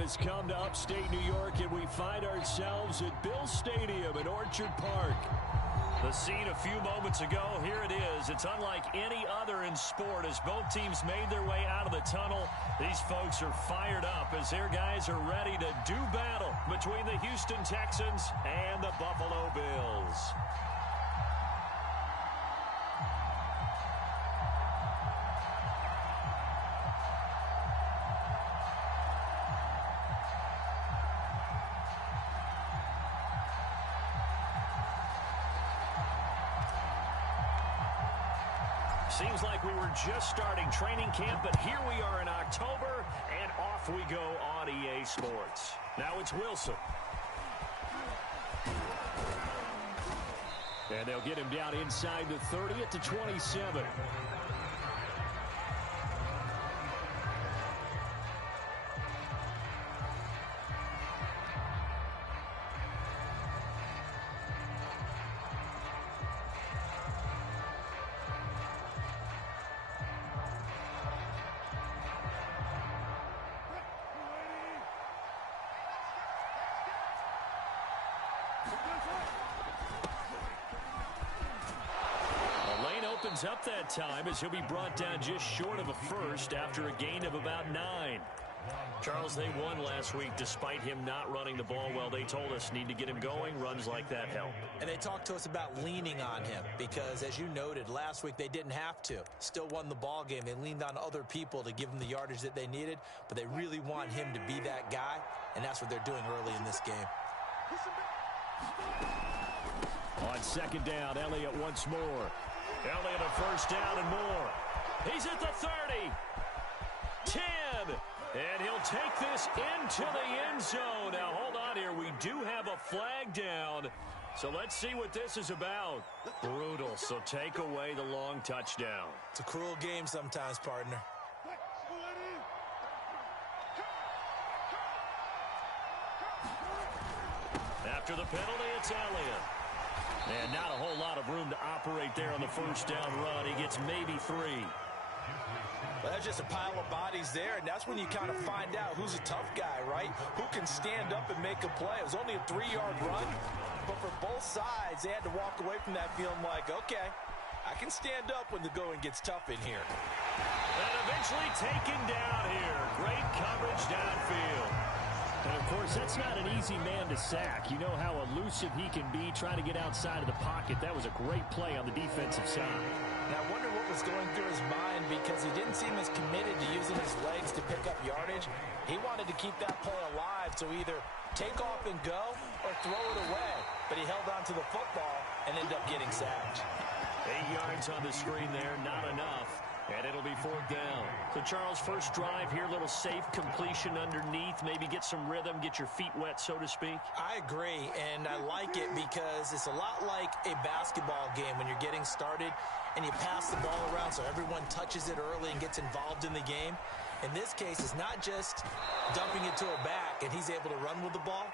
has come to upstate New York, and we find ourselves at Bill Stadium in Orchard Park. The scene a few moments ago, here it is. It's unlike any other in sport as both teams made their way out of the tunnel. These folks are fired up as their guys are ready to do battle between the Houston Texans and the Buffalo Bills. Seems like we were just starting training camp, but here we are in October, and off we go on EA Sports. Now it's Wilson. And they'll get him down inside the 30 at the 27. Opens up that time as he'll be brought down just short of a first after a gain of about 9. Charles, they won last week despite him not running the ball well. They told us need to get him going. Runs like that help. And they talked to us about leaning on him because, as you noted, last week they didn't have to. Still won the ball game. They leaned on other people to give them the yardage that they needed, but they really want him to be that guy, and that's what they're doing early in this game. On second down, Elliott once more. Elliott a first down and more. He's at the 30. 10. And he'll take this into the end zone. Now, hold on here. We do have a flag down. So let's see what this is about. Brutal. So take away the long touchdown. It's a cruel game sometimes, partner. After the penalty, it's Elliott. And not a whole lot of room to operate there on the first down run. He gets maybe 3. Well, that's just a pile of bodies there, and that's when you kind of find out who's a tough guy, right? Who can stand up and make a play. It was only a 3-yard run, but for both sides, they had to walk away from that feeling like, okay, I can stand up when the going gets tough in here. And eventually taken down here. Great coverage downfield. And, of course, that's not an easy man to sack. You know how elusive he can be trying to get outside of the pocket. That was a great play on the defensive side. Now, I wonder what was going through his mind because he didn't seem as committed to using his legs to pick up yardage. He wanted to keep that play alive, so either take off and go or throw it away. But he held on to the football and ended up getting sacked. 8 yards on the screen there, not enough. And it'll be 4th down. So, Charles, first drive here, little safe completion underneath. Maybe get some rhythm, get your feet wet, so to speak. I agree, and I like it because it's a lot like a basketball game when you're getting started and you pass the ball around so everyone touches it early and gets involved in the game. In this case, it's not just dumping it to a back and he's able to run with the ball,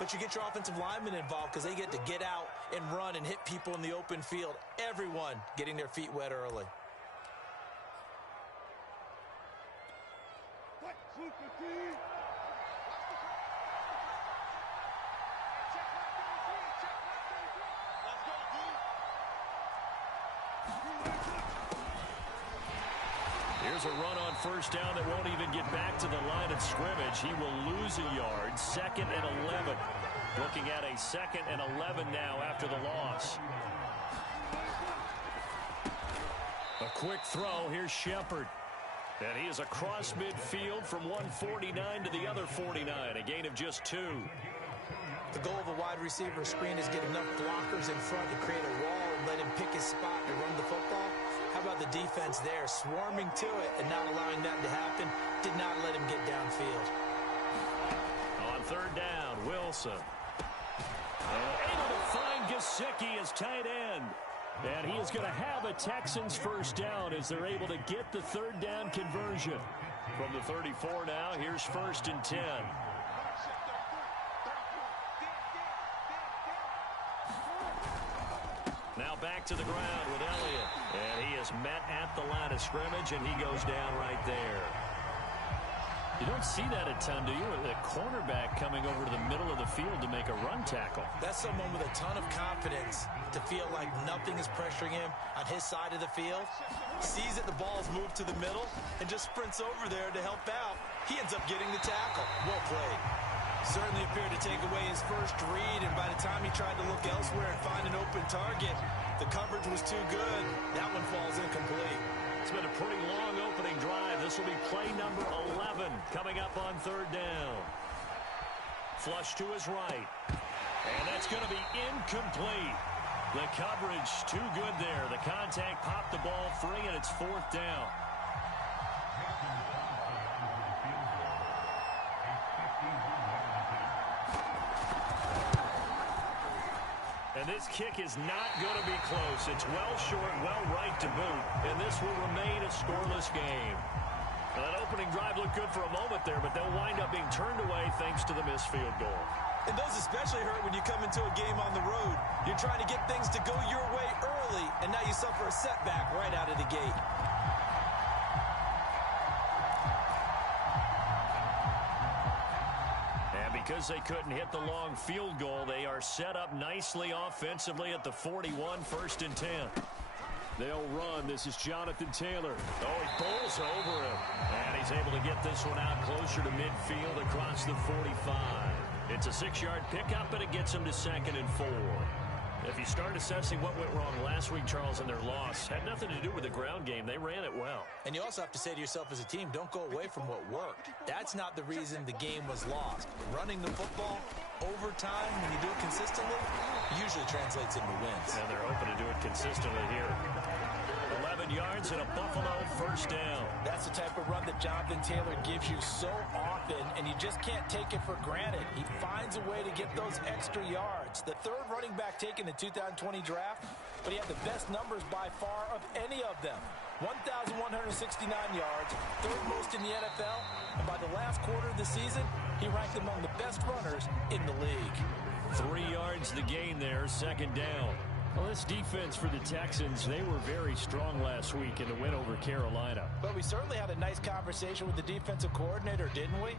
but you get your offensive linemen involved because they get to get out and run and hit people in the open field. Everyone getting their feet wet early. Here's a run on first down that won't even get back to the line of scrimmage. He will lose a yard. 2nd and 11. Looking at a 2nd and 11 now after the loss. A quick throw. Here's Shepard. And he is across midfield from 149 to the other 49. A gain of just 2. The goal of a wide receiver screen is get enough blockers in front to create a wall and let him pick his spot to run the football. How about the defense there, swarming to it and not allowing that to happen? Did not let him get downfield. On 3rd down, Wilson. Able to find Gesicki as tight end. And he is going to have a Texans first down as they're able to get the 3rd down conversion. From the 34 now, here's 1st and 10. Now back to the ground with Elliott. And he is met at the line of scrimmage, and he goes down right there. You don't see that a ton, do you? The cornerback coming over to the middle of the field to make a run tackle. That's someone with a ton of confidence to feel like nothing is pressuring him on his side of the field. Sees that the ball's moved to the middle and just sprints over there to help out. He ends up getting the tackle. Well played. Certainly appeared to take away his first read, and by the time he tried to look elsewhere and find an open target, the coverage was too good. That one falls incomplete. It's been a pretty long opening drive. This will be play number 11 coming up on third down. Flush to his right. And that's going to be incomplete. The coverage too good there. The contact popped the ball free, and it's fourth down. And this kick is not going to be close. It's well short, well right to boot. And this will remain a scoreless game. Now, that opening drive looked good for a moment there, but they'll wind up being turned away thanks to the missed field goal. And those especially hurt when you come into a game on the road. You're trying to get things to go your way early, and now you suffer a setback right out of the gate. Because they couldn't hit the long field goal, they are set up nicely offensively at the 41, first and 10. They'll run. This is Jonathan Taylor. Oh, he bowls over him. And he's able to get this one out closer to midfield across the 45. It's a 6-yard pickup, and it gets him to 2nd and 4. If you start assessing what went wrong last week, Charles, in their loss, had nothing to do with the ground game. They ran it well. And you also have to say to yourself as a team, don't go away from what worked. That's not the reason the game was lost. Running the football over time, when you do it consistently, usually translates into wins. And they're hoping to do it consistently here. 11 yards and a Buffalo first down. That's the type of run that Jonathan Taylor gives you so often, and you just can't take it for granted. He finds a way to get those extra yards. The third running back taken in the 2020 draft, but he had the best numbers by far of any of them. 1,169 yards, third most in the NFL, and by the last quarter of the season, he ranked among the best runners in the league. 3 yards the gain there, second down. Well, this defense for the Texans, they were very strong last week in the win over Carolina. But we certainly had a nice conversation with the defensive coordinator, didn't we?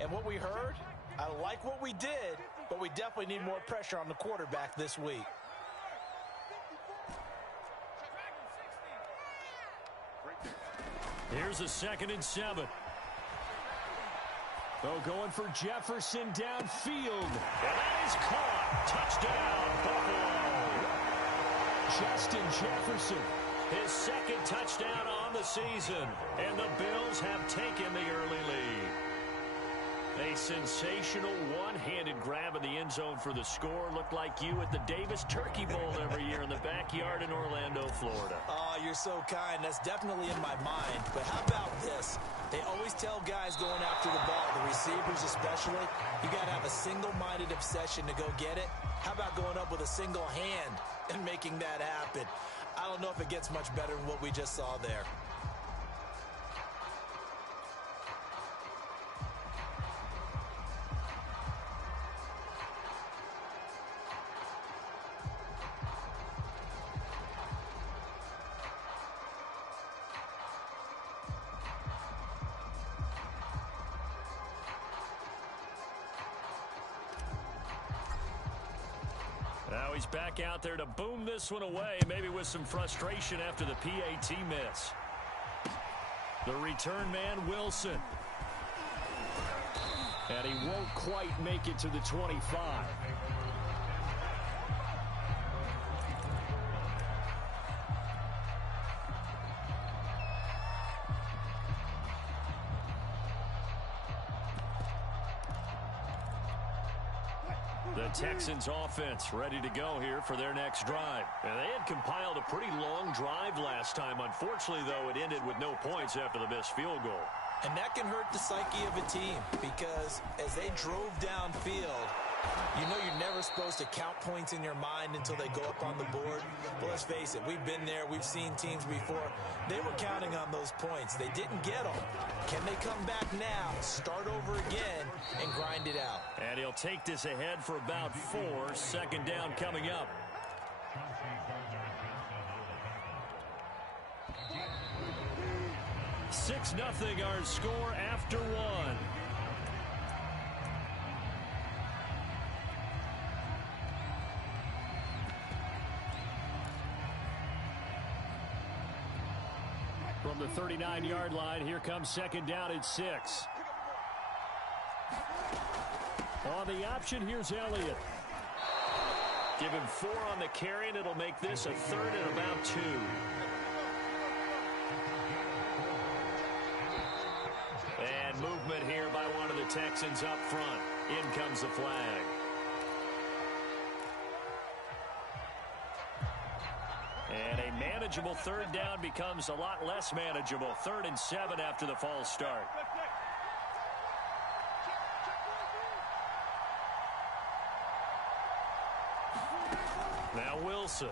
And what we heard, I like what we did, but we definitely need more pressure on the quarterback this week. Here's a 2nd and 7. Oh, going for Jefferson downfield. And that is caught. Touchdown, Buffalo. Justin Jefferson, his 2nd touchdown on the season. And the Bills have taken the early lead. A sensational one-handed grab in the end zone for the score. Looked like you at the Davis Turkey Bowl every year in the backyard in Orlando, Florida. Oh, you're so kind. That's definitely in my mind. But how about this? They always tell guys going after the ball, the receivers especially, you got to have a single-minded obsession to go get it. How about going up with a single hand and making that happen? I don't know if it gets much better than what we just saw there. Now he's back out there to boom this one away, maybe with some frustration after the PAT miss. The return man, Wilson. And he won't quite make it to the 25. The Texans offense ready to go here for their next drive. And they had compiled a pretty long drive last time. Unfortunately, though, it ended with no points after the missed field goal. And that can hurt the psyche of a team because as they drove downfield, you know you're never supposed to count points in your mind until they go up on the board. But let's face it, we've been there. We've seen teams before. They were counting on those points. They didn't get them. Can they come back now, start over again, and grind it out? And he'll take this ahead for about 4. Second down coming up. 6-0 our score after one. From the 39-yard line, here comes second down at 6. On the option, here's Elliott. Give him 4 on the carry, and it'll make this a 3rd and about 2. And movement here by one of the Texans up front. In comes the flag. And a manageable 3rd down becomes a lot less manageable. 3rd and 7 after the false start. Now Wilson.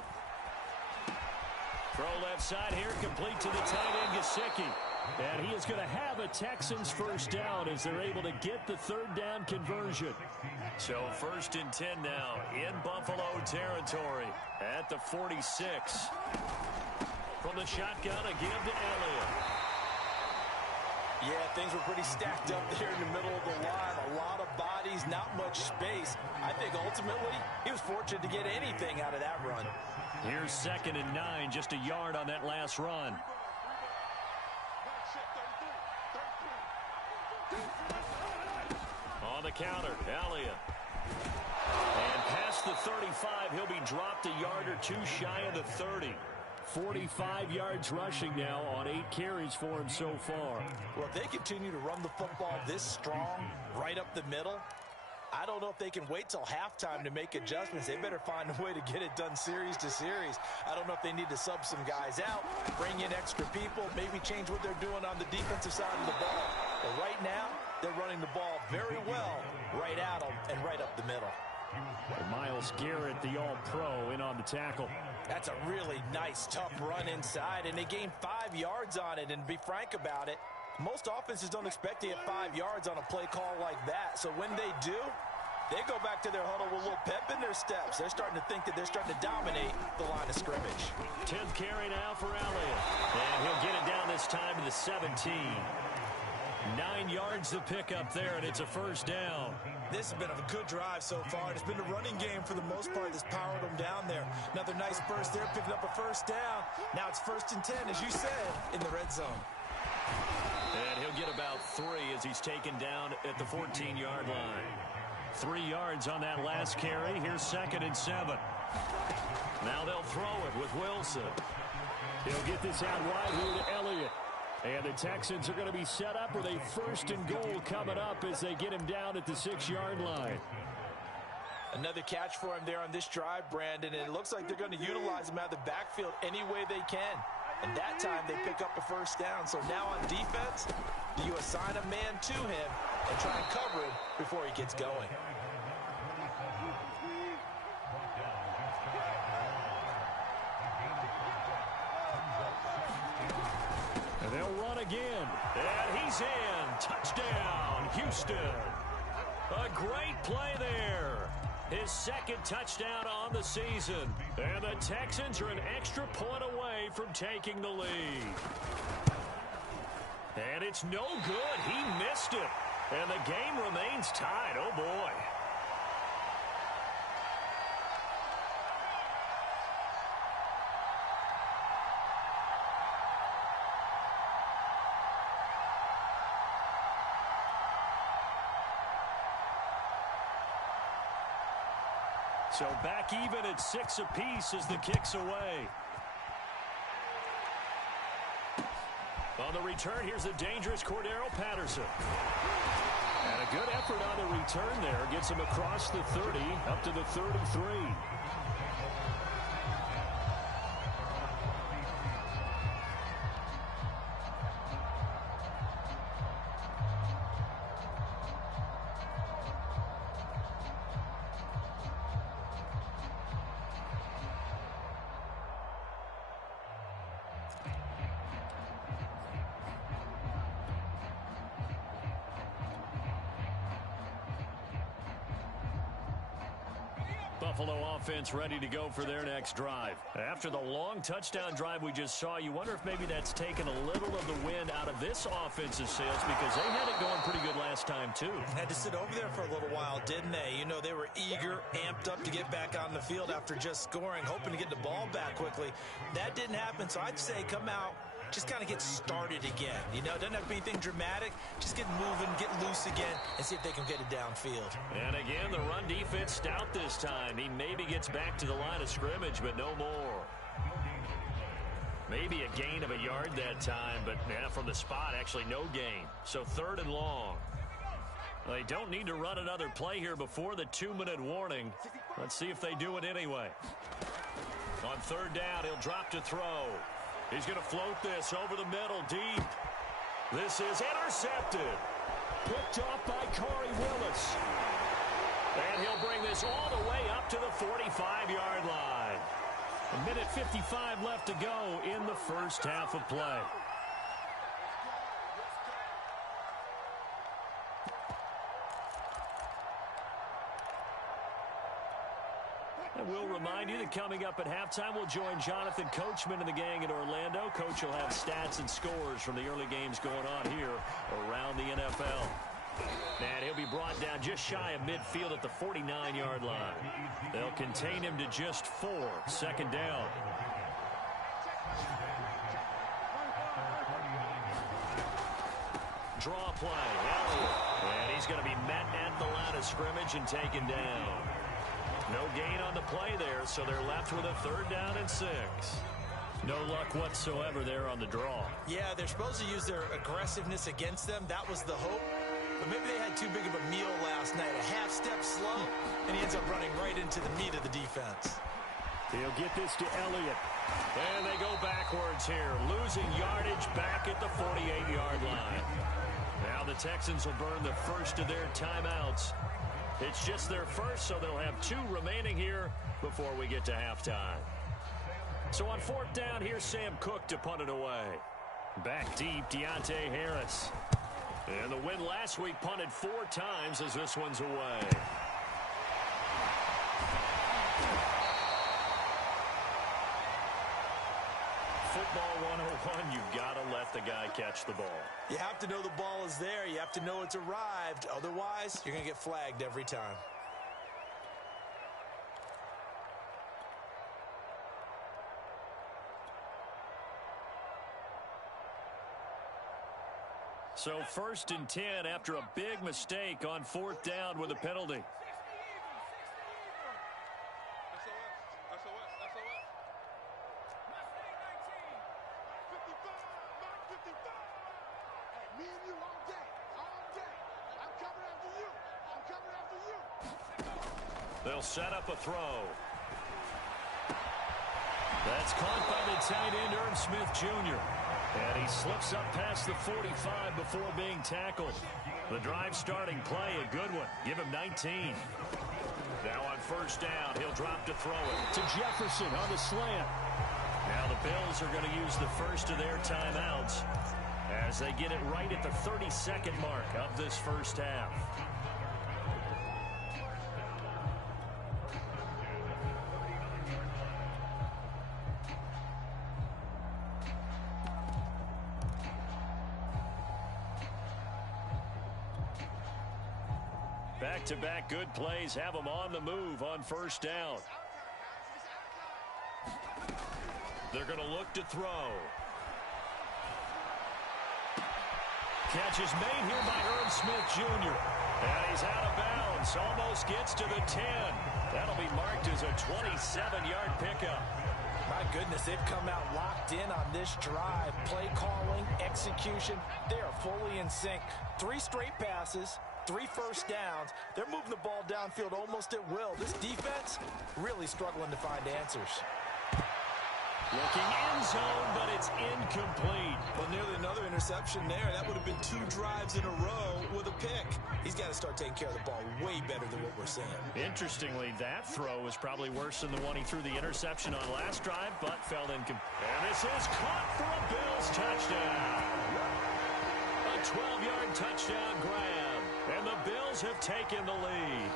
Throw left side here, complete to the tight end, Gesicki. And he is going to have a Texans first down as they're able to get the 3rd down conversion. So 1st and 10 now in Buffalo territory at the 46. From the shotgun, a give to Elliott. Yeah, things were pretty stacked up there in the middle of the line. A lot of bodies, not much space. I think ultimately he was fortunate to get anything out of that run. Here's 2nd and 9, just a yard on that last run. On the counter, Elliott. And past the 35, he'll be dropped a yard or 2 shy of the 30. 45 yards rushing now on 8 carries for him so far. Well, if they continue to run the football this strong, right up the middle, I don't know if they can wait till halftime to make adjustments. They better find a way to get it done series to series. I don't know if they need to sub some guys out, bring in extra people, maybe change what they're doing on the defensive side of the ball. But right now, they're running the ball very well right at them and right up the middle. Myles Garrett, the all-pro, in on the tackle. That's a really nice, tough run inside, and they gained 5 yards on it. And to be frank about it, most offenses don't expect to get 5 yards on a play call like that. So when they do, they go back to their huddle with a little pep in their steps. They're starting to think that they're starting to dominate the line of scrimmage. 10th carry now for Elliott. And he'll get it down this time to the 17. 9 yards to pick up there, and it's a first down. This has been a good drive so far. It's been the running game for the most part that's powered them down there. Another nice burst there, picking up a first down. Now it's 1st and 10, as you said, in the red zone. And he'll get about 3 as he's taken down at the 14-yard line. 3 yards on that last carry. Here's 2nd and 7. Now they'll throw it with Wilson. He'll get this out wide here to Elliott. And the Texans are going to be set up with a 1st and goal coming up as they get him down at the 6-yard line. Another catch for him there on this drive, Brandon, and it looks like they're going to utilize him out of the backfield any way they can. And that time they pick up a first down. So now on defense, do you assign a man to him and try and cover him before he gets going? And they'll run again. And he's in. Touchdown, Houston. A great play there. His 2nd touchdown on the season. And the Texans are an extra point away from taking the lead. And it's no good. He missed it. And the game remains tied. Oh, boy. So back even at 6 apiece as the kick's away. On the return, here's the dangerous Cordero Patterson. And a good effort on the return there. Gets him across the 30, up to the 33. Buffalo offense ready to go for their next drive. After the long touchdown drive we just saw, you wonder if maybe that's taken a little of the wind out of this offensive sails, because they had it going pretty good last time too. Had to sit over there for a little while, didn't they? You know, they were eager, amped up to get back on the field after just scoring, hoping to get the ball back quickly. That didn't happen, so I'd say come out, just kind of get started again. You know, it doesn't have to be anything dramatic. Just get moving, get loose again, and see if they can get it downfield. And again, the run defense stout this time. He maybe gets back to the line of scrimmage, but no more. Maybe a gain of a yard that time, but yeah, from the spot, actually no gain. So 3rd and long. They don't need to run another play here before the 2-minute warning. Let's see if they do it anyway. On 3rd down, he'll drop to throw. He's going to float this over the middle, deep. This is intercepted. Picked off by Corey Willis. And he'll bring this all the way up to the 45-yard line. 1:55 left to go in the first half of play. And we'll remind you that coming up at halftime, we'll join Jonathan Coachman and the gang in Orlando. Coach will have stats and scores from the early games going on here around the NFL. And he'll be brought down just shy of midfield at the 49-yard line. They'll contain him to just 4. 2nd down. Draw play. Elliott. And he's going to be met at the line of scrimmage and taken down. No gain on the play there, so they're left with a 3rd down and 6. No luck whatsoever there on the draw. Yeah, they're supposed to use their aggressiveness against them. That was the hope. But maybe they had too big of a meal last night. A half step slow, and he ends up running right into the meat of the defense. He'll get this to Elliott. And they go backwards here, losing yardage back at the 48-yard line. Now the Texans will burn the first of their timeouts. It's just their first, so they'll have 2 remaining here before we get to halftime. So on 4th down, here's Sam Cook to punt it away. Back deep, Deontay Harris. And the win last week punted 4 times as this one's away. Football 101, you've got to let the guy catch the ball. You have to know the ball is there. You have to know it's arrived. Otherwise, you're going to get flagged every time. So 1st and 10 after a big mistake on 4th down with a penalty. They'll set up a throw. That's caught by the tight end, Irv Smith Jr. And he slips up past the 45 before being tackled. The drive starting play, a good one. Give him 19. Now on 1st down, he'll drop to throw it to Jefferson on the slant. Now the Bills are going to use the first of their timeouts as they get it right at the 32nd mark of this first half. Back-to-back good plays have them on the move on 1st down. They're going to look to throw. Catch is made here by Irv Smith Jr. And he's out of bounds. Almost gets to the 10. That'll be marked as a 27-yard pickup. My goodness, they've come out locked in on this drive. Play calling, execution, they are fully in sync. 3 straight passes, 3 first downs. They're moving the ball downfield almost at will. This defense really struggling to find answers. Looking end zone, but it's incomplete. Well, nearly another interception there. That would have been 2 drives in a row with a pick. He's got to start taking care of the ball way better than what we're seeing. Interestingly, that throw was probably worse than the one he threw the interception on last drive, but fell incomplete. And this is caught for a Bills touchdown. A 12-yard touchdown grab, and the Bills have taken the lead.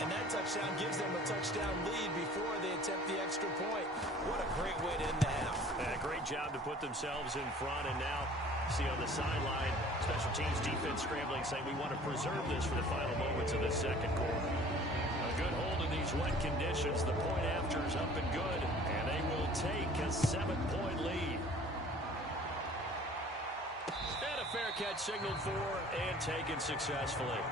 And that touchdown gives them a touchdown lead before they attempt the extra point. What a great way to end the half. Great job to put themselves in front, and now see on the sideline, special teams defense scrambling, saying we want to preserve this for the final moments of this second quarter. A good hold in these wet conditions. The point after is up and good, and they will take a 7-point lead. And a fair catch signaled for and taken successfully.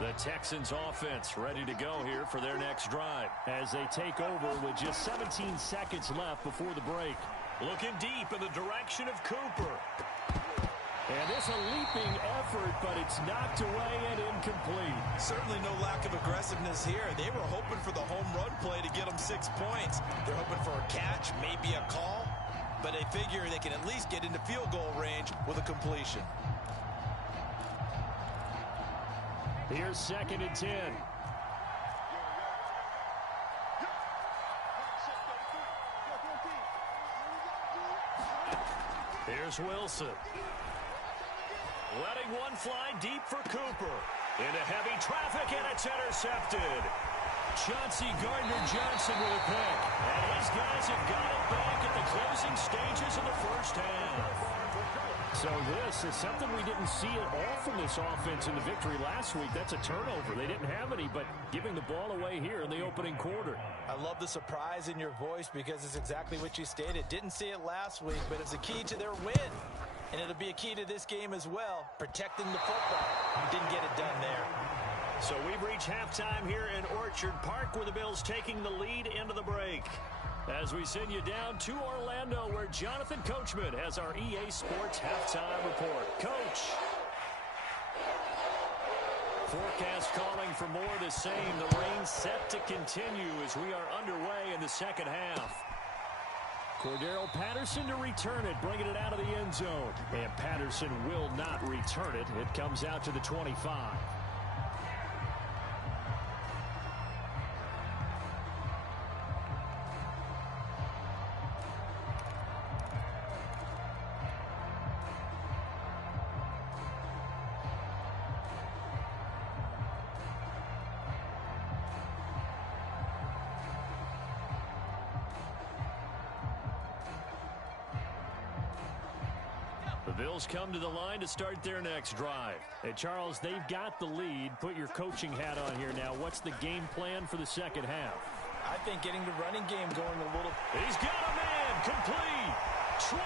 The Texans offense ready to go here for their next drive as they take over with just 17 seconds left before the break. Looking deep in the direction of Cooper. And it's a leaping effort, but it's knocked away and incomplete. Certainly no lack of aggressiveness here. They were hoping for the home run play to get them 6 points. They're hoping for a catch, maybe a call, but they figure they can at least get into field goal range with a completion. Here's 2nd and 10. Here's Wilson. Letting one fly deep for Cooper. Into heavy traffic, and it's intercepted. Chauncey Gardner-Johnson with a pick. And his guys have got it back at the closing stages of the first half. So this is something we didn't see at all from this offense in the victory last week. That's a turnover. They didn't have any, but giving the ball away here in the opening quarter. I love the surprise in your voice because it's exactly what you stated. Didn't see it last week, but it's a key to their win. And it'll be a key to this game as well, protecting the football. Didn't get it done there. So we've reached halftime here in Orchard Park with the Bills taking the lead into the break. As we send you down to Orlando, where Jonathan Coachman has our EA Sports halftime report. Coach. Forecast calling for more of the same. The rain set to continue as we are underway in the second half. Cordero Patterson to return it, bringing it out of the end zone. And Patterson will not return it. It comes out to the 25. The Bills come to the line to start their next drive. Hey, Charles, they've got the lead. Put your coaching hat on here now. What's the game plan for the second half? I think getting the running game going a little. He's got a man. Complete. 20,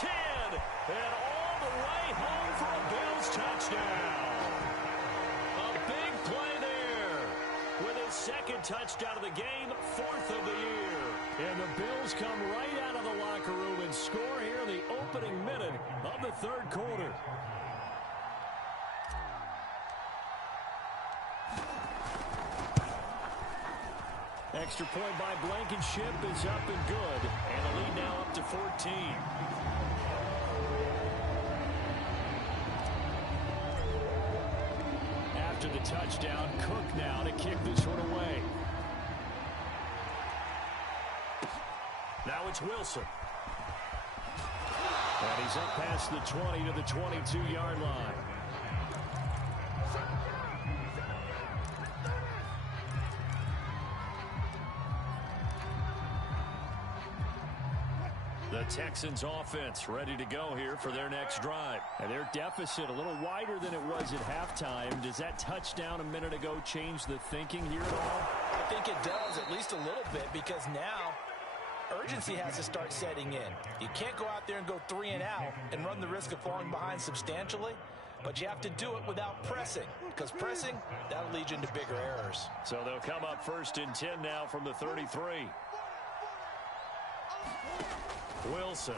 10, and all the way home for a Bills touchdown. A big play there with his 2nd touchdown of the game, 4th of the year. And the Bills come right out of the locker room and score here in the opening minute of the 3rd quarter. Extra point by Blankenship is up and good. And the lead now up to 14. After the touchdown, Cook now to kick this one away. Now it's Wilson. And he's up past the 20 to the 22-yard line. The Texans offense ready to go here for their next drive. And their deficit a little wider than it was at halftime. Does that touchdown a minute ago change the thinking here at all? I think it does, at least a little bit, because now urgency has to start setting in. You can't go out there and go 3 and out and run the risk of falling behind substantially, but you have to do it without pressing, because pressing, that'll lead you into bigger errors. So they'll come up 1st and 10 now from the 33. Wilson.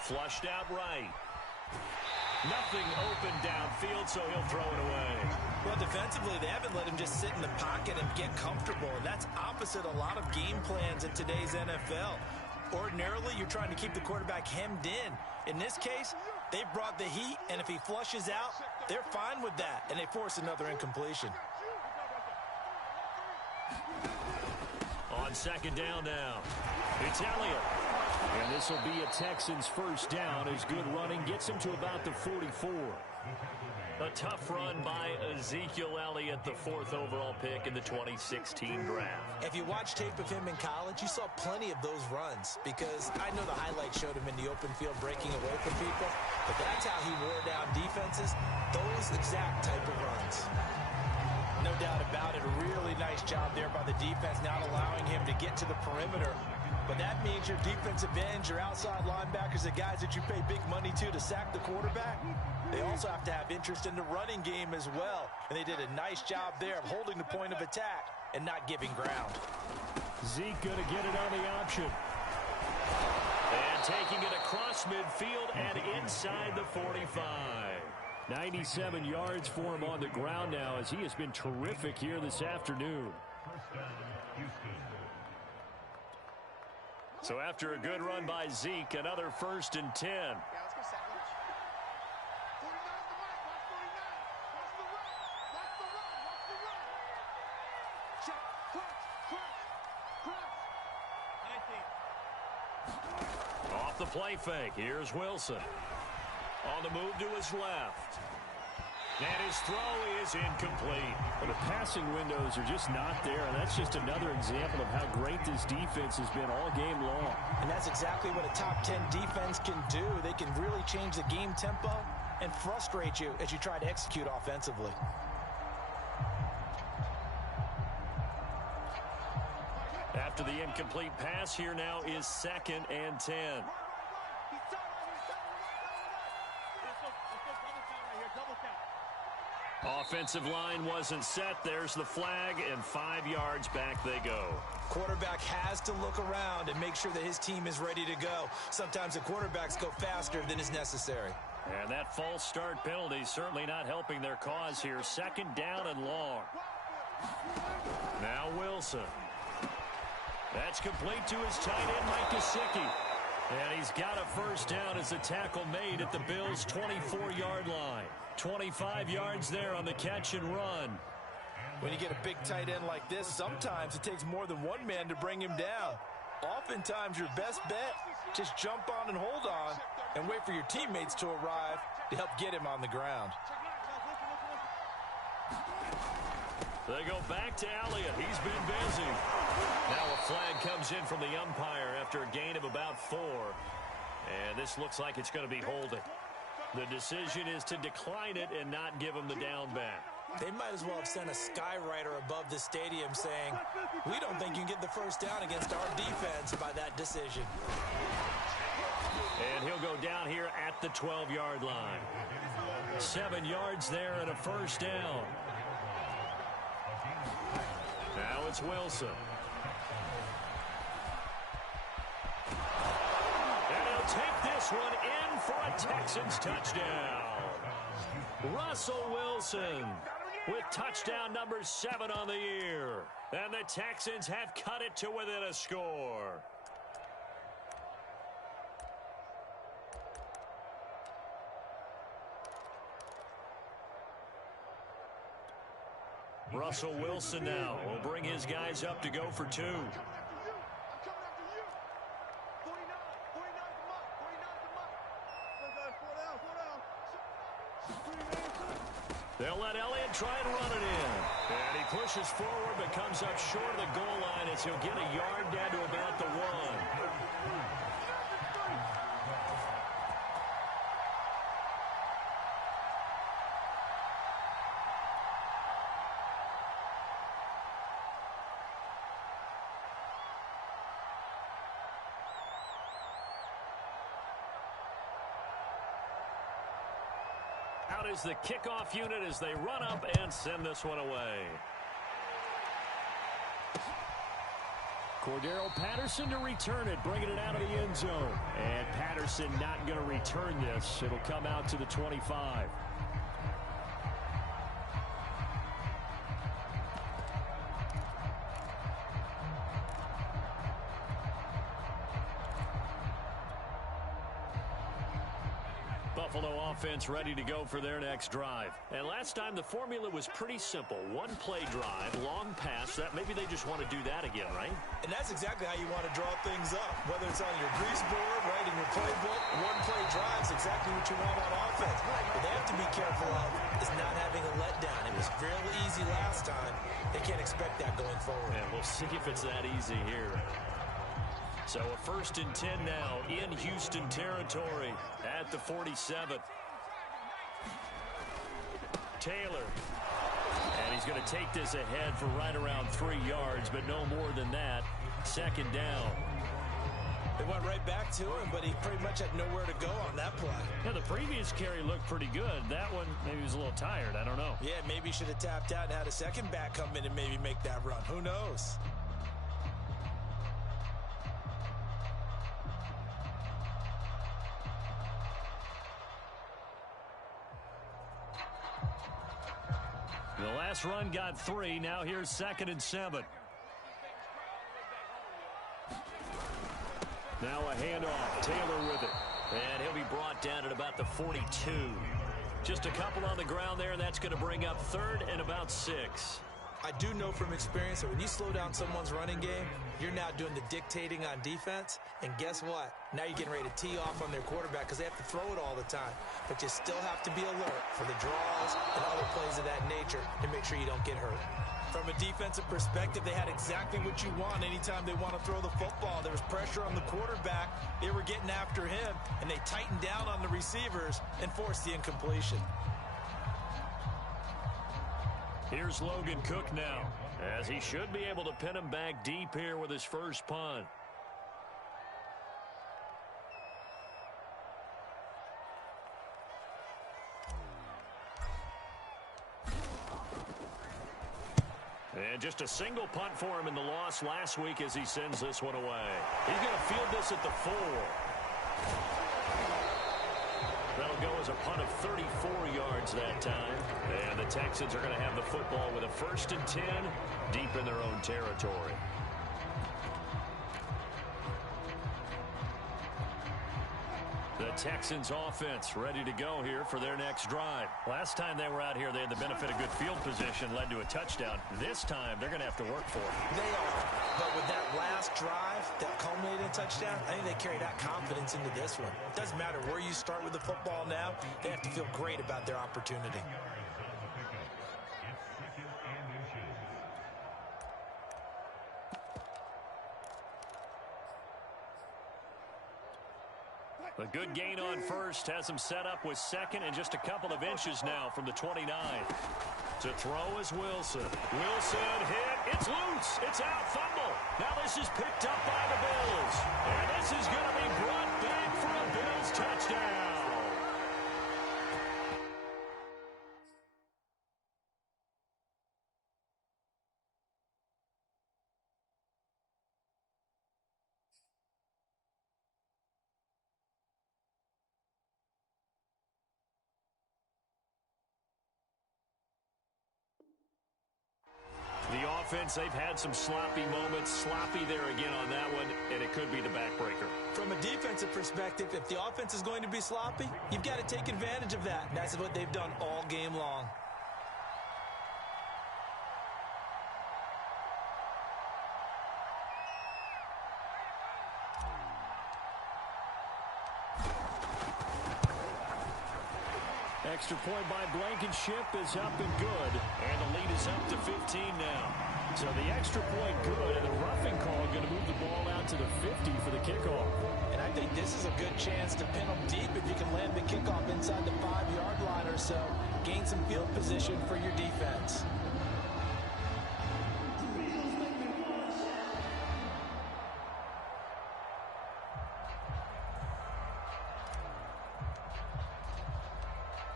Flushed out right. Nothing open downfield, so he'll throw it away. Well, defensively, they haven't let him just sit in the pocket and get comfortable, and that's opposite a lot of game plans in today's NFL. Ordinarily, you're trying to keep the quarterback hemmed in. In this case, They brought the heat, and if he flushes out, they're fine with that, and they force another incompletion. On second down now, it's Elliott. And this will be a Texans first down as good running gets him to about the 44. A tough run by Ezekiel Elliott, the 4th overall pick in the 2016 draft. If you watch tape of him in college, you saw plenty of those runs because I know the highlights showed him in the open field breaking away from people, but that's how he wore down defenses, those exact type of runs. No doubt about it, a really nice job there by the defense, not allowing him to get to the perimeter. But that means your defensive ends, your outside linebackers, the guys that you pay big money to sack the quarterback, they also have to have interest in the running game as well. And they did a nice job there of holding the point of attack and not giving ground. Zeke going to get it on the option. And taking it across midfield and inside the 45. 97 yards for him on the ground now as he has been terrific here this afternoon. So after a good run by Zeke, another 1st and 10. Off the play fake, here's Wilson. On the move to his left. And his throw is incomplete. Well, the passing windows are just not there, and that's just another example of how great this defense has been all game long. And that's exactly what a top 10 defense can do. They can really change the game tempo and frustrate you as you try to execute offensively. After the incomplete pass, here now is 2nd and 10. Offensive line wasn't set. There's the flag, and 5 yards back they go. Quarterback has to look around and make sure that his team is ready to go. Sometimes the quarterbacks go faster than is necessary. And that false start penalty certainly not helping their cause here. 2nd down and long. Now Wilson. That's complete to his tight end, Mike Gesicki. And he's got a 1st down as the tackle made at the Bills' 24-yard line. 25 yards there on the catch and run. When you get a big tight end like this, sometimes it takes more than one man to bring him down. Oftentimes, your best bet, just jump on and hold on and wait for your teammates to arrive to help get him on the ground. They go back to Elliott. He's been busy. Now a flag comes in from the umpire after a gain of about 4. And this looks like it's going to be holding. The decision is to decline it and not give him the down back. They might as well have sent a skywriter above the stadium saying, we don't think you can get the 1st down against our defense by that decision. And he'll go down here at the 12-yard line. 7 yards there and a 1st down. Now it's Wilson. And he'll take this one in for a Texans touchdown. Russell Wilson with touchdown number 7 on the year. And the Texans have cut it to within a score. Russell Wilson now will bring his guys up to go for 2. They'll let Elliott try and run it in. And he pushes forward but comes up short of the goal line as he'll get a yard down to about the 1. Out is the kickoff unit as they run up and send this one away. Cordero Patterson to return it, bringing it out of the end zone. And Patterson not going to return this. It'll come out to the 25. Buffalo offense ready to go for their next drive. And last time the formula was pretty simple. One play drive, long pass. That maybe they just want to do that again, right? And that's exactly how you want to draw things up. Whether it's on your grease board, writing your playbook, one play drive is exactly what you want on offense. What they have to be careful of is not having a letdown. It was fairly easy last time. They can't expect that going forward. And we'll see if it's that easy here. So a 1st and 10 now in Houston territory at the 47. Taylor. And he's going to take this ahead for right around 3 yards, but no more than that. 2nd down. They went right back to him, but he pretty much had nowhere to go on that play. Yeah, the previous carry looked pretty good. That one, maybe he was a little tired. I don't know. Yeah, maybe he should have tapped out and had a second back come in and maybe make that run. Who knows? The last run got 3. Now here's 2nd and 7. Now a handoff. Taylor with it. And he'll be brought down at about the 42. Just a couple on the ground there, and that's going to bring up 3rd and about 6. I do know from experience that when you slow down someone's running game, you're now doing the dictating on defense. And guess what? Now you're getting ready to tee off on their quarterback because they have to throw it all the time. But you still have to be alert for the draws and other plays of that nature to make sure you don't get hurt. From a defensive perspective, they had exactly what you want anytime they want to throw the football. There was pressure on the quarterback. They were getting after him, and they tightened down on the receivers and forced the incompletion. Here's Logan Cook now, as he should be able to pin him back deep here with his first punt. And just a single punt for him in the loss last week as he sends this one away. He's going to field this at the 4. That'll go as a punt of 34 yards that time. And the Texans are going to have the football with a 1st and 10 deep in their own territory. The Texans offense ready to go here for their next drive. Last time they were out here, they had the benefit of good field position, led to a touchdown. This time, they're going to have to work for it. They are. But with that last drive, that culminating touchdown, I think they carry that confidence into this one. It doesn't matter where you start with the football now. They have to feel great about their opportunity. A good gain on 1st, has him set up with 2nd and just a couple of inches now from the 29. To throw is Wilson. Wilson hit. It's loose. It's out. Fumble. Now this is picked up by the Bills. And this is going to be brought back for a Bills touchdown. The offense, they've had some sloppy moments. Sloppy there again on that one, and it could be the backbreaker. From a defensive perspective, if the offense is going to be sloppy, you've got to take advantage of that. And that's what they've done all game long. Extra point by Blankenship is up and good. And the lead is up to 15 now. So the extra point good, and the roughing call going to move the ball out to the 50 for the kickoff. And I think this is a good chance to pin them deep if you can land the kickoff inside the 5-yard line or so. Gain some field position for your defense.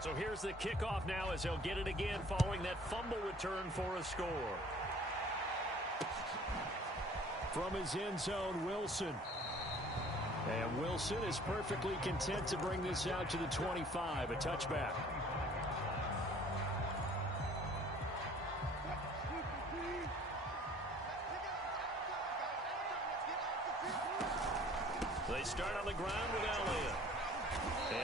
So here's the kickoff now as he'll get it again following that fumble return for a score. From his end zone, Wilson. And Wilson is perfectly content to bring this out to the 25, a touchback. They start on the ground with Elliott.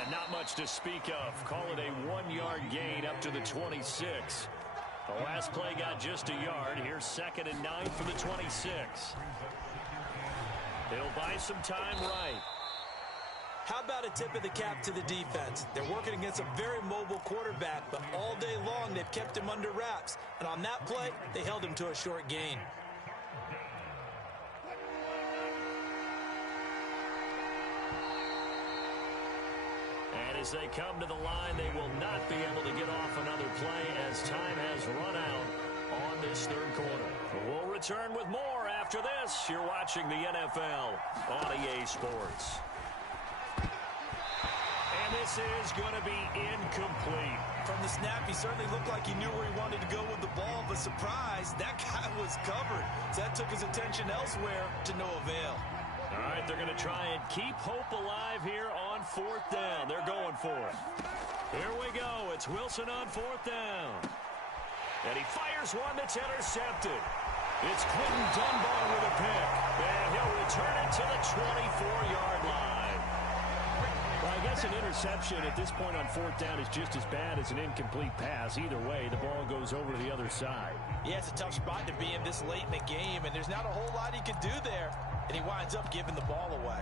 And not much to speak of. Call it a 1-yard gain up to the 26. The last play got just a yard. Here's 2nd and 9 from the 26. They'll buy some time right. How about a tip of the cap to the defense? They're working against a very mobile quarterback, but all day long they've kept him under wraps. And on that play, they held him to a short gain. And as they come to the line, they will not be able to get off another play as time has run out on this third quarter. We'll return with more after this. You're watching the NFL on EA Sports. And this is going to be incomplete. From the snap, he certainly looked like he knew where he wanted to go with the ball, but surprise, that guy was covered. So that took his attention elsewhere to no avail. All right, they're going to try and keep hope alive here on 4th down. They're going for it. Here we go. It's Wilson on 4th down. And he fires one that's intercepted. It's Clinton Dunbar with a pick. And he'll return it to the 24-yard line. Well, I guess an interception at this point on 4th down is just as bad as an incomplete pass. Either way, the ball goes over to the other side. Yeah, it's a tough spot to be in this late in the game, and there's not a whole lot he can do there. And he winds up giving the ball away.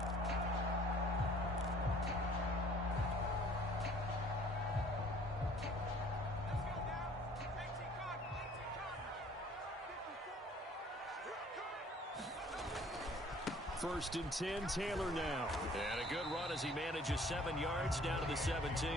First and 10, Taylor now. And a good run as he manages 7 yards down to the 17.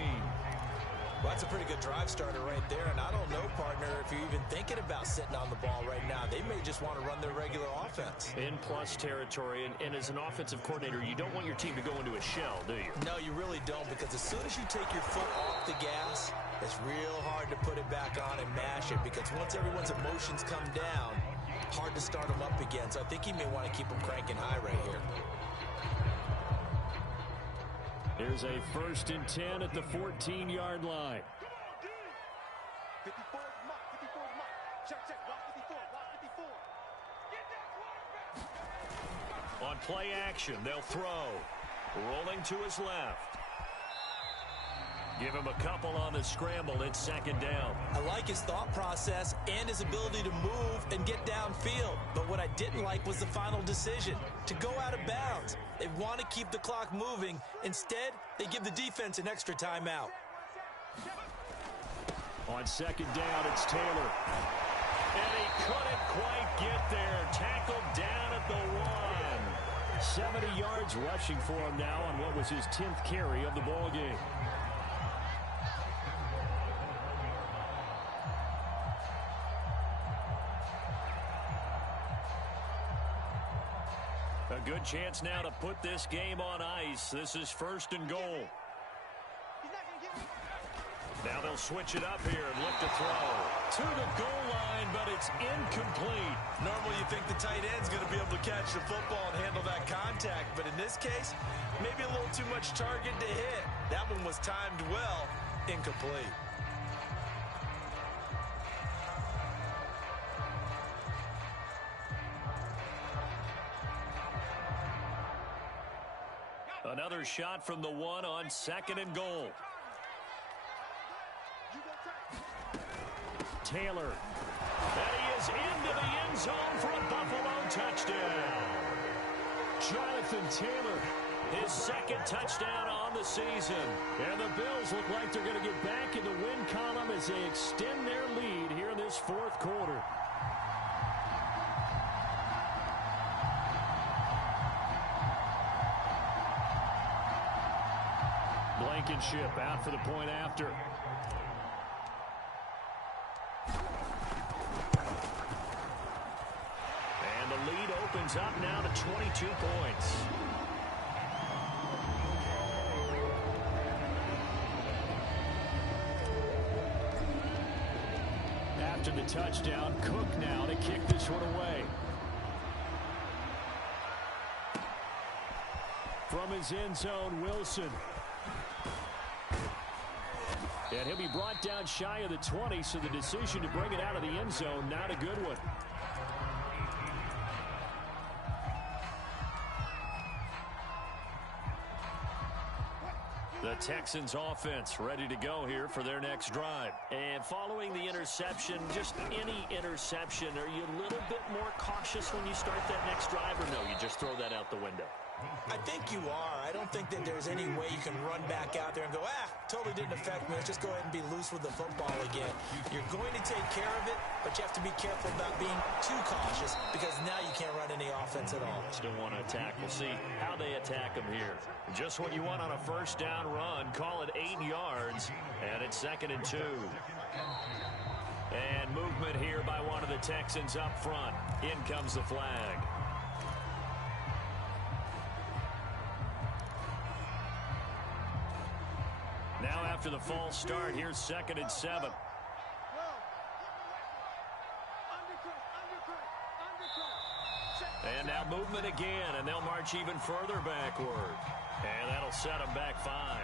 Well, that's a pretty good drive starter right there. And I don't know, partner, if you're even thinking about sitting on the ball right now. They may just want to run their regular offense. In plus territory. And as an offensive coordinator, you don't want your team to go into a shell, do you? No, you really don't. Because as soon as you take your foot off the gas, it's real hard to put it back on and mash it. Because once everyone's emotions come down, hard to start them up again. So I think he may want to keep them cranking high right here. Here's a 1st and 10 at the 14-yard line. On play action, they'll throw. Rolling to his left. Give him a couple on the scramble. It's 2nd down. I like his thought process and his ability to move and get downfield. But what I didn't like was the final decision, to go out of bounds. They want to keep the clock moving. Instead, they give the defense an extra timeout. On 2nd down, it's Taylor. And he couldn't quite get there. Tackled down at the 1. 70 yards rushing for him now on what was his 10th carry of the ball game. A good chance now to put this game on ice. This is 1st and goal. Now they'll switch it up here and look to throw. To the goal line, but it's incomplete. Normally you think the tight end's going to be able to catch the football and handle that contact. But in this case, maybe a little too much target to hit. That one was timed well. Incomplete. Another shot from the 1 on 2nd and goal. Taylor. And he is into the end zone for a Buffalo touchdown. Jonathan Taylor, his 2nd touchdown on the season. And the Bills look like they're going to get back in the win column as they extend their lead here in this 4th quarter. Blankenship out for the point after. And the lead opens up now to 22 points. After the touchdown, Cook now to kick this one away. From his end zone, Wilson. And he'll be brought down shy of the 20, so the decision to bring it out of the end zone, not a good one. The Texans offense ready to go here for their next drive. And following the interception, just any interception, are you a little bit more cautious when you start that next drive, or no, you just throw that out the window? I think you are. I don't think that there's any way you can run back out there and go, totally didn't affect me. Let's just go ahead and be loose with the football again. You're going to take care of it, but you have to be careful about being too cautious because now you can't run any offense at all. Still want to attack. We'll see how they attack them here. Just what you want on a first down run. Call it 8 yards, and it's 2nd and 2. And movement here by one of the Texans up front. In comes the flag. Now after the false start, here's 2nd and 7. And now movement again, and they'll march even further backward. And that'll set them back 5.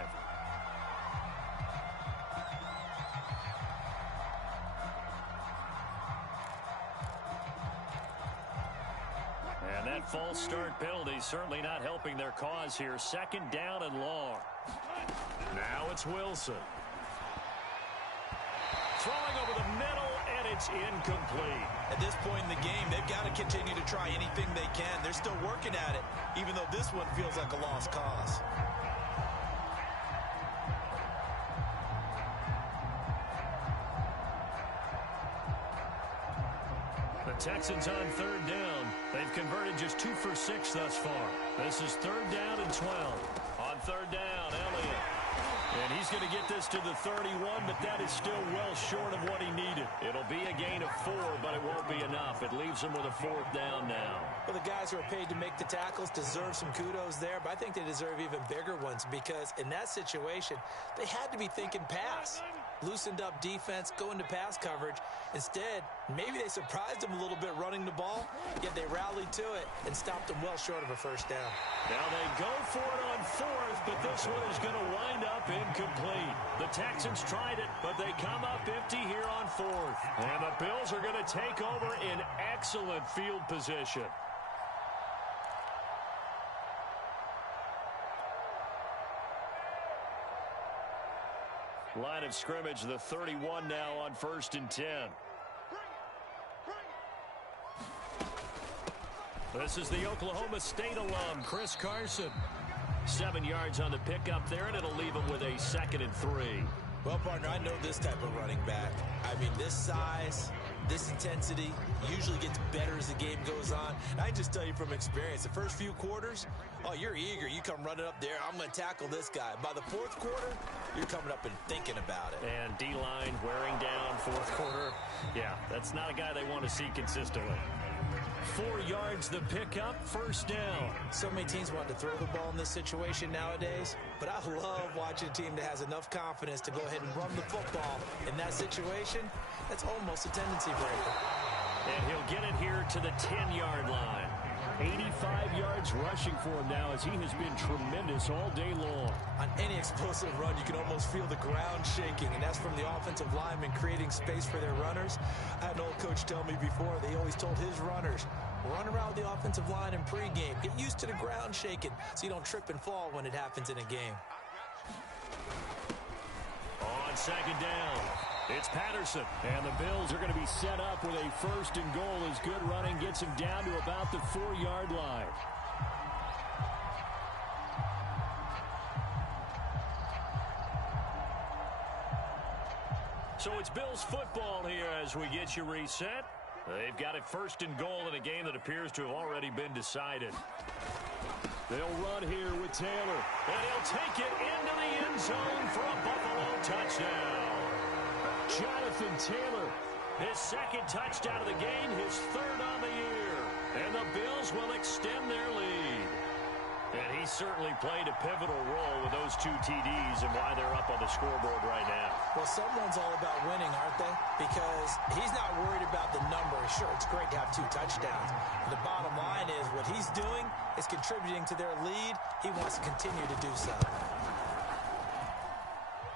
And that false start penalty certainly not helping their cause here. 2nd down and long. Now it's Wilson. Throwing over the middle, and it's incomplete. At this point in the game, they've got to continue to try anything they can. They're still working at it, even though this one feels like a lost cause. The Texans on 3rd down. They've converted just 2 for 6 thus far. This is 3rd down and 12. On 3rd down, Elliott. And he's going to get this to the 31, but that is still well short of what he needed. It'll be a gain of 4, but it won't be enough. It leaves him with a 4th down now. Well, the guys who are paid to make the tackles deserve some kudos there, but I think they deserve even bigger ones because in that situation, they had to be thinking pass. Loosened up defense, go into pass coverage. Instead, maybe they surprised them a little bit running the ball, yet they rallied to it and stopped them well short of a first down. Now they go for it on 4th, but this one is going to wind up incomplete. The Texans tried it, but they come up empty here on 4th. And the Bills are going to take over in excellent field position. Line of scrimmage, the 31 now on 1st and 10. This is the Oklahoma State alum, Chris Carson. 7 yards on the pickup there, and it'll leave him with a 2nd and 3. Well, partner, I know this type of running back. I mean, this size, this intensity usually gets better as the game goes on. I just tell you from experience, the first few quarters, oh, you're eager. You come running up there, I'm going to tackle this guy. By the 4th quarter, you're coming up and thinking about it. And D-line wearing down 4th quarter. Yeah, that's not a guy they want to see consistently. 4 yards the pickup, 1st down. So many teams want to throw the ball in this situation nowadays, but I love watching a team that has enough confidence to go ahead and run the football. In that situation, that's almost a tendency breaker. And he'll get it here to the 10-yard line. 85 yards rushing for him now as he has been tremendous all day long. On any explosive run, you can almost feel the ground shaking, and that's from the offensive linemen creating space for their runners. I had an old coach tell me before, they always told his runners, run around the offensive line in pregame. Get used to the ground shaking so you don't trip and fall when it happens in a game. On 2nd down, it's Patterson. And the Bills are going to be set up with a 1st and goal as good running gets him down to about the 4-yard line. So it's Bills football here as we get you reset. They've got it 1st and goal in a game that appears to have already been decided. They'll run here with Taylor, and he'll take it into the end zone for a Buffalo touchdown. Jonathan Taylor, his 2nd touchdown of the game, his 3rd on the year. And the Bills will extend their lead. And he certainly played a pivotal role with those 2 TDs and why they're up on the scoreboard right now. Well, someone's all about winning, aren't they? Because he's not worried about the number. Sure, it's great to have 2 touchdowns. But the bottom line is what he's doing is contributing to their lead. He wants to continue to do so.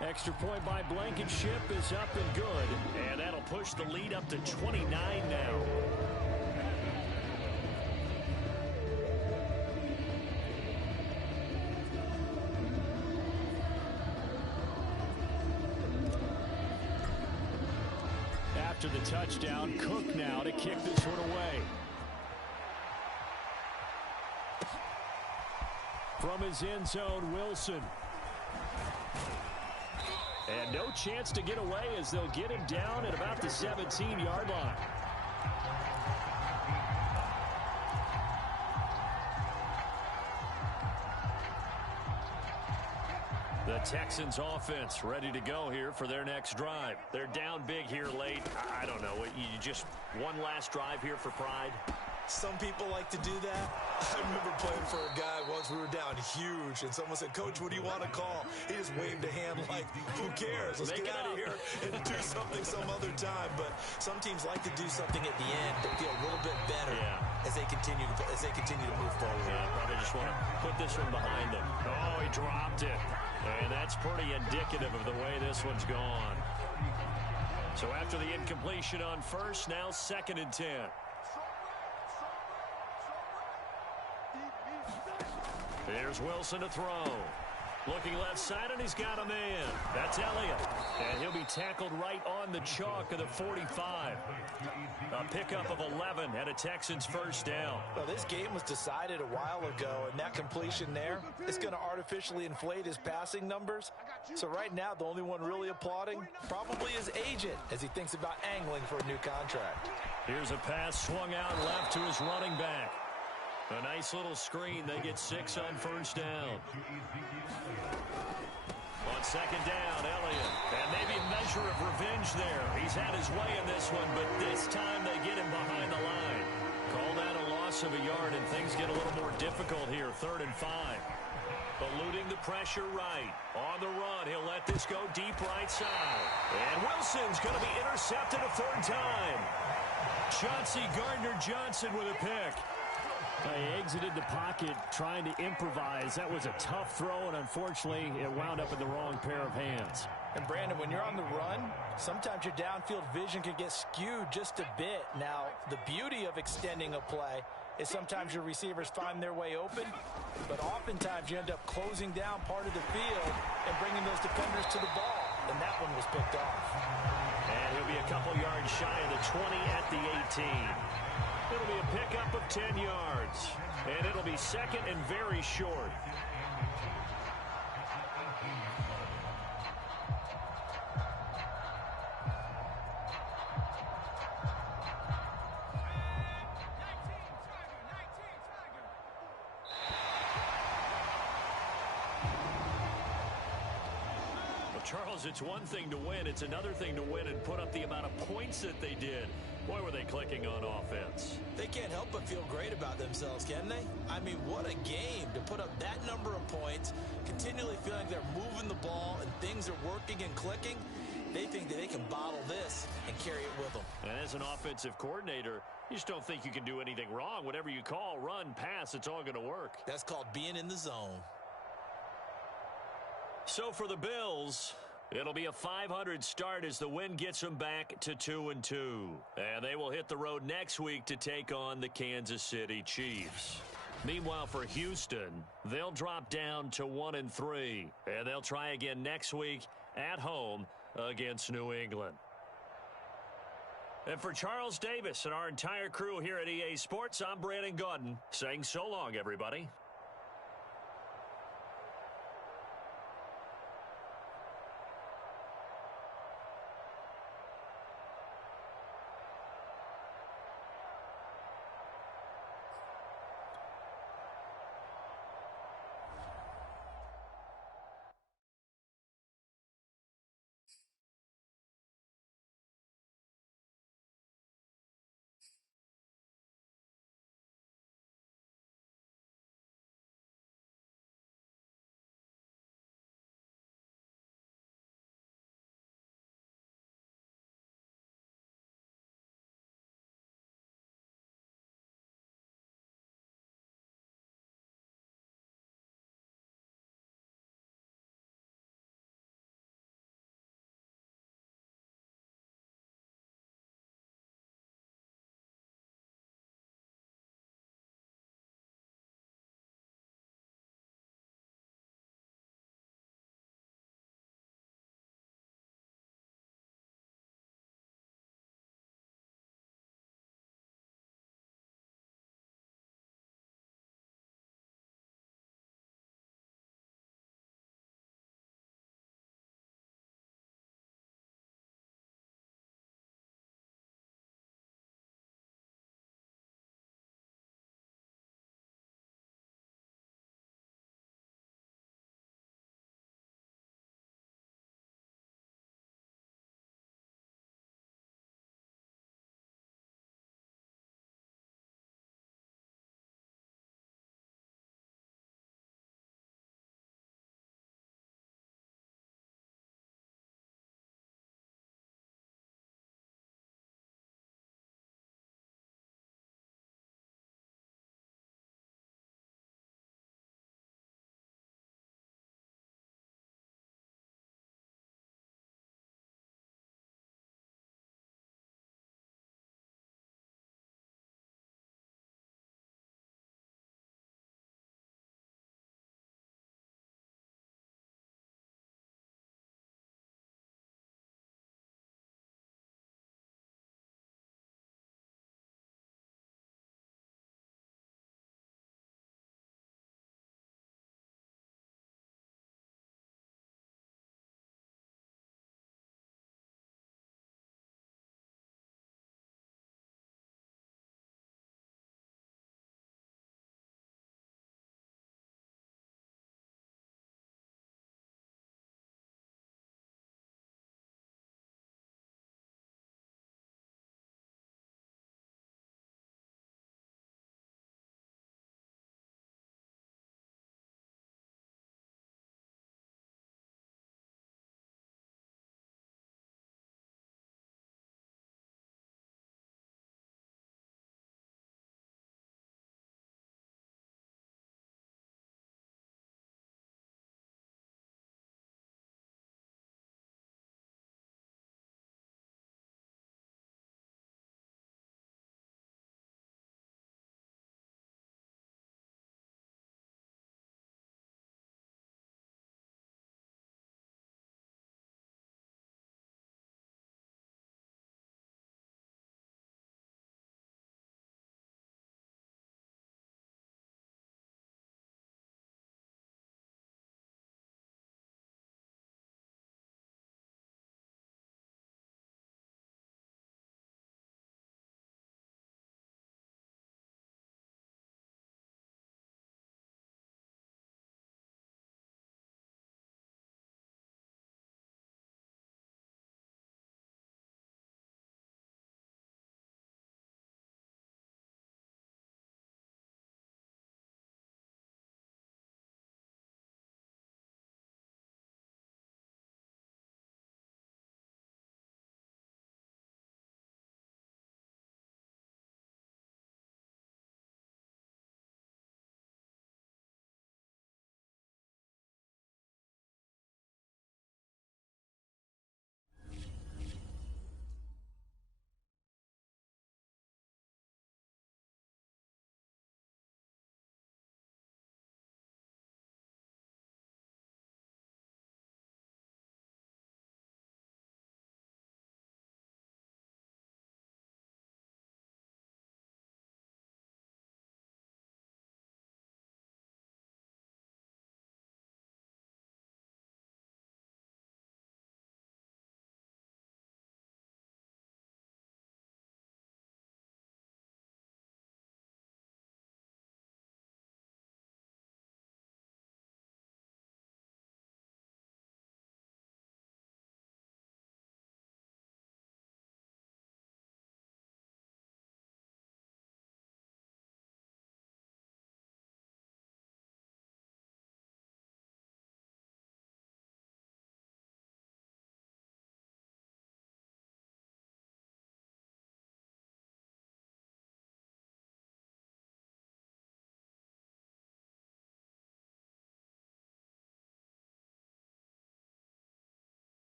Extra point by Blankenship is up and good. And that'll push the lead up to 29 now. after the touchdown. Cook now to kick this one away. From his end zone, Wilson. And no chance to get away as they'll get him down at about the 17-yard line. The Texans offense ready to go here for their next drive. They're down big here late. I don't know. You just one last drive here for pride. Some people like to do that. I remember playing for a guy once. We were down huge, and someone said, "Coach, what do you want to call?" He just waved a hand like, "Who cares? Let's get out of here and do something some other time." But some teams like to do something at the end to feel a little bit better as they continue to move forward. Yeah, probably just want to put this one behind them. Oh, he dropped it. And that's pretty indicative of the way this one's gone. So after the incompletion on first, now 2nd and 10. Here's Wilson to throw. Looking left side, and he's got a man. That's Elliott. And he'll be tackled right on the chalk of the 45. A pickup of 11 and a Texans first down. Well, this game was decided a while ago, and that completion there is going to artificially inflate his passing numbers. So right now, the only one really applauding probably his agent as he thinks about angling for a new contract. Here's a pass swung out left to his running back. A nice little screen. They get 6 on first down. On 2nd down, Elliott. And maybe a measure of revenge there. He's had his way in this one, but this time they get him behind the line. Call that a loss of a yard, and things get a little more difficult here. 3rd and 5. Eluding the pressure right. On the run, he'll let this go deep right side. And Wilson's going to be intercepted a 3rd time. Chauncey Gardner-Johnson with a pick. He exited the pocket trying to improvise. That was a tough throw, and unfortunately, it wound up in the wrong pair of hands. And, Brandon, when you're on the run, sometimes your downfield vision can get skewed just a bit. Now, the beauty of extending a play is sometimes your receivers find their way open, but oftentimes you end up closing down part of the field and bringing those defenders to the ball, and that one was picked off. And he'll be a couple yards shy of the 20 at the 18. It'll be a pickup of 10 yards. And it'll be 2nd and very short. Well, Charles, it's one thing to win. It's another thing to win and put up the amount of points that they did. Boy, were they clicking on offense. They can't help but feel great about themselves, can they? I mean, what a game to put up that number of points, continually feeling they're moving the ball and things are working and clicking. They think that they can bottle this and carry it with them. And as an offensive coordinator, you just don't think you can do anything wrong. Whatever you call, run, pass, it's all going to work. That's called being in the zone. So for the Bills, it'll be a 500 start as the win gets them back to 2-2. And they will hit the road next week to take on the Kansas City Chiefs. Meanwhile, for Houston, they'll drop down to 1-3. And they'll try again next week at home against New England. And for Charles Davis and our entire crew here at EA Sports, I'm Brandon Gaudin saying so long, everybody.